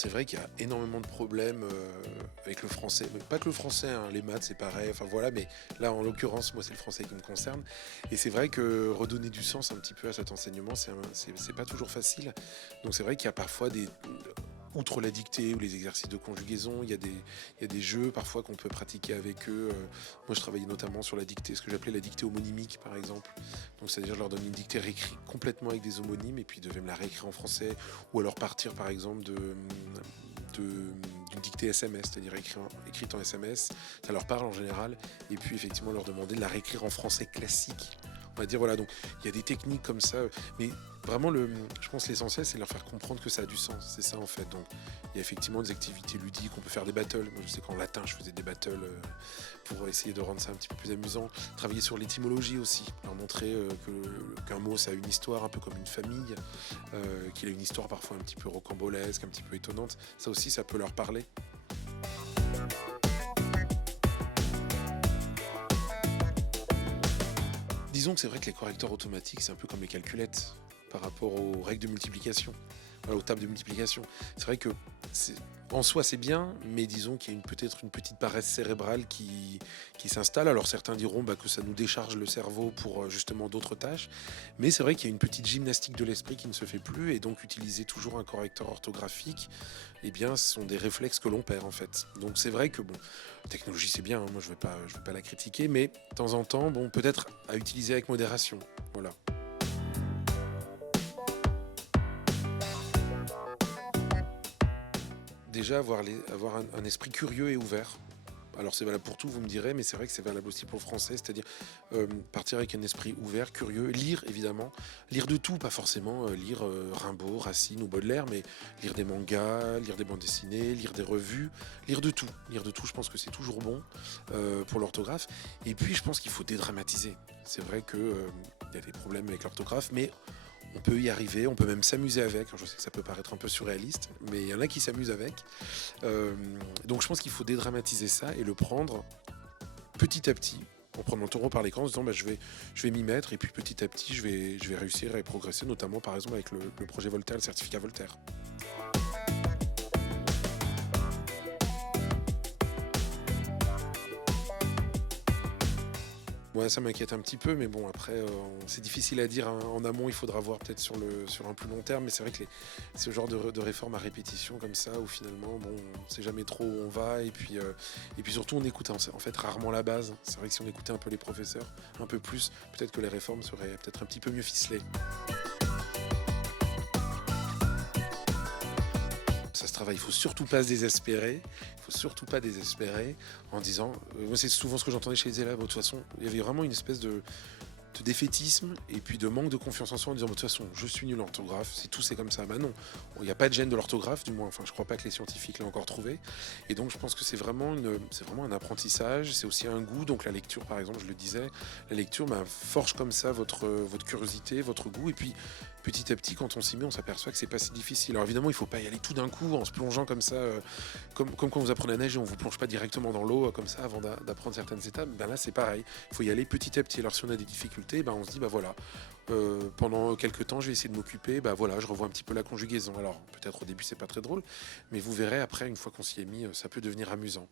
c'est vrai qu'il y a énormément de problèmes avec le français, mais pas que le français, hein, les maths c'est pareil, enfin voilà, mais là en l'occurrence, moi c'est le français qui me concerne. Et c'est vrai que redonner du sens un petit peu à cet enseignement, c'est pas toujours facile. Donc c'est vrai qu'il y a parfois outre la dictée ou les exercices de conjugaison, il y a des jeux parfois qu'on peut pratiquer avec eux. Moi, je travaillais notamment sur la dictée, ce que j'appelais la dictée homonymique, par exemple. Donc, c'est-à-dire, je leur donne une dictée réécrite complètement avec des homonymes et puis ils devaient me la réécrire en français ou alors partir, par exemple, d'une dictée SMS, c'est-à-dire écrite en SMS. Ça leur parle en général. Et puis, effectivement, leur demander de la réécrire en français classique. On va dire, voilà, donc il y a des techniques comme ça, mais vraiment, je pense que l'essentiel, c'est de leur faire comprendre que ça a du sens. C'est ça, en fait. Donc, il y a effectivement des activités ludiques. On peut faire des battles. Moi, je sais qu'en latin, je faisais des battles pour essayer de rendre ça un petit peu plus amusant. Travailler sur l'étymologie aussi. Leur montrer qu'un mot, ça a une histoire, un peu comme une famille. Qu'il a une histoire parfois un petit peu rocambolesque, un petit peu étonnante. Ça aussi, ça peut leur parler. Disons que c'est vrai que les correcteurs automatiques, c'est un peu comme les calculettes par rapport aux règles de multiplication, voilà, aux tables de multiplication. C'est vrai que en soi c'est bien, mais disons qu'il y a peut-être une petite paresse cérébrale qui s'installe. Alors certains diront que ça nous décharge le cerveau pour justement d'autres tâches, mais c'est vrai qu'il y a une petite gymnastique de l'esprit qui ne se fait plus, et donc utiliser toujours un correcteur orthographique, eh bien ce sont des réflexes que l'on perd en fait. Donc c'est vrai que bon, la technologie c'est bien, hein, moi je vais pas la critiquer, mais de temps en temps, bon, peut-être à utiliser avec modération. Voilà. Déjà avoir un esprit curieux et ouvert. Alors c'est valable pour tout, vous me direz, mais c'est vrai que c'est valable aussi pour le français, c'est-à-dire partir avec un esprit ouvert, curieux, lire évidemment, lire de tout, pas forcément lire Rimbaud, Racine ou Baudelaire, mais lire des mangas, lire des bandes dessinées, lire des revues, lire de tout, je pense que c'est toujours bon pour l'orthographe. Et puis je pense qu'il faut dédramatiser. C'est vrai qu'il y a des problèmes avec l'orthographe, mais on peut y arriver, on peut même s'amuser avec. Alors, je sais que ça peut paraître un peu surréaliste, mais il y en a qui s'amusent avec. Donc je pense qu'il faut dédramatiser ça et le prendre petit à petit, en prenant le taureau par les cornes, en se disant je vais m'y mettre, et puis petit à petit je vais réussir et progresser, notamment par exemple avec le projet Voltaire, le certificat Voltaire. Ouais, ça m'inquiète un petit peu, mais bon, après, c'est difficile à dire, hein. En amont, il faudra voir peut-être sur un plus long terme, mais c'est vrai que ce genre de réforme à répétition comme ça, où finalement, bon, on ne sait jamais trop où on va, et puis surtout, on écoute en fait rarement la base. C'est vrai que si on écoutait un peu les professeurs, un peu plus, peut-être que les réformes seraient peut-être un petit peu mieux ficelées. Ça se travaille, il faut surtout pas se désespérer, il faut surtout pas désespérer en disant, moi c'est souvent ce que j'entendais chez les élèves, de toute façon, il y avait vraiment une espèce de défaitisme et puis de manque de confiance en soi en disant de toute façon je suis nul en orthographe, c'est comme ça. Bah non, il n'y a pas de gène de l'orthographe, du moins, enfin je crois pas que les scientifiques l'aient encore trouvé. Et donc je pense que c'est vraiment un apprentissage, c'est aussi un goût. Donc la lecture par exemple, je le disais, la lecture forge comme ça votre curiosité, votre goût, et puis petit à petit quand on s'y met on s'aperçoit que c'est pas si difficile. Alors évidemment il faut pas y aller tout d'un coup en se plongeant comme ça, comme quand vous apprenez à nager, on vous plonge pas directement dans l'eau comme ça avant d'apprendre certaines étapes. Ben là c'est pareil, il faut y aller petit à petit. Alors si on a des difficultés, on se dit voilà, pendant quelques temps je vais essayer de m'occuper, voilà, je revois un petit peu la conjugaison. Alors peut-être au début c'est pas très drôle, mais vous verrez après, une fois qu'on s'y est mis, ça peut devenir amusant.